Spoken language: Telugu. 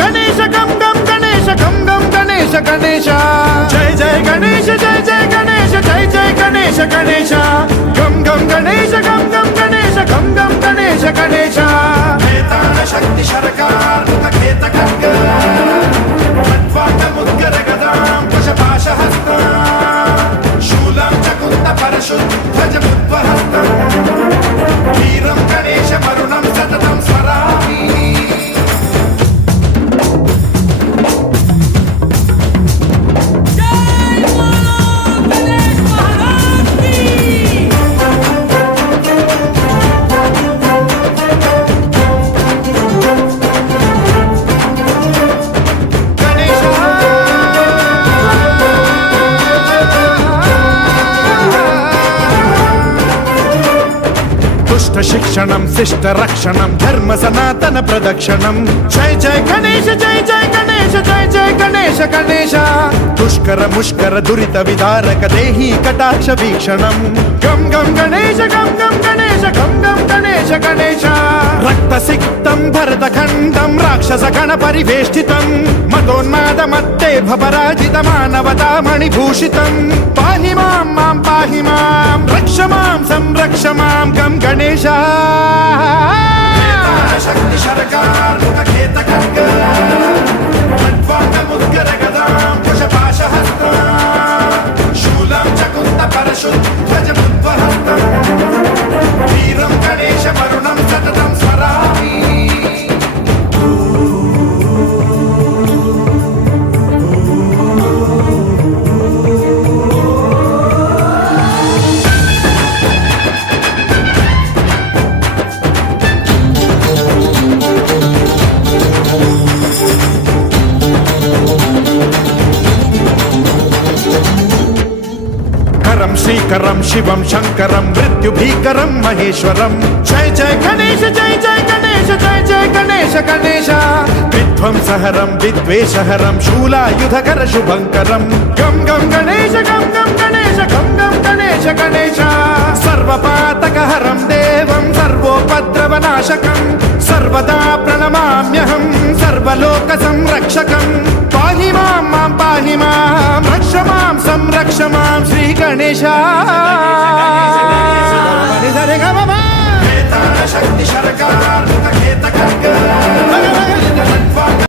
గణేశ గం గం గణేశ గం గం గణేశ గణేశ జయ జయ గణేశ జయ జయ గణేశ జయ జయ గణేశ గణేశ గం గం గణేశ గం గం గణేశ గం గం గణేశ గణేశ వేతాళ శక్తి శరకార్ముక కేత ఖడ్గ ఖడ్వాండ ముద్గర గదాం కుశపాశ హస్తం శూలం చకుంత పరశుధ్వజ ముద్వహస్తం వీరం గణేశ మరుణం సతతం స్మరామి శిక్షణం శిష్ట రక్షణం ధర్మ సనాతన ప్రదక్షిణం జయ జయ గణేశ జయ జయ గణేశ జయ జయ గణేశ గణేశ దుష్కర ముష్కర దురిత విదారక దేహి కటాక్ష వీక్షణం గం గం గణేశ గం గం గణేశ గం గం గణేశ గణేశ రక్త సిక్తం భరత ఖండం రాక్షస గణ పరివేష్టితం మతోన్మాద మత్తే భపరాజిత మానవతా మణిభూషితం పాహి మాం మాం పాహి మాం రక్ష మాం సంరక్ష మాం గం గణేశ శక్తి శరకార్ముక కేత ఖడ్గ ఖడ్వాండ ముద్గర గదాం కుశపాశ హస్తం శూలం చకుంత పరశుధ్వజ ముద్వహస్తం వీరం గణేశ మరుణం సతతం స్మరామి శ్రీకరం శివం శంకరం మృత్యుభీకరం మహేశ్వరం జయ జయ గణేశ జయ జయ గణేశ జయ జయ గణేశ గణేశ విధ్వంసహరం విద్వేషహరం శూలాయుధకర శుభంకరం గం గం గణేశ గం గం గణేశ గం గం గణేశ గణేశ సర్వపాతకహరం దేవం సర్వోపద్రవనాశకం సర్వదా ప్రణమామ్యహం సర్వలోక సంరక్షకం పాహి మాం మాం పాహి మాం రక్ష మాం సంరక్ష మాం శ్రీ గణేశ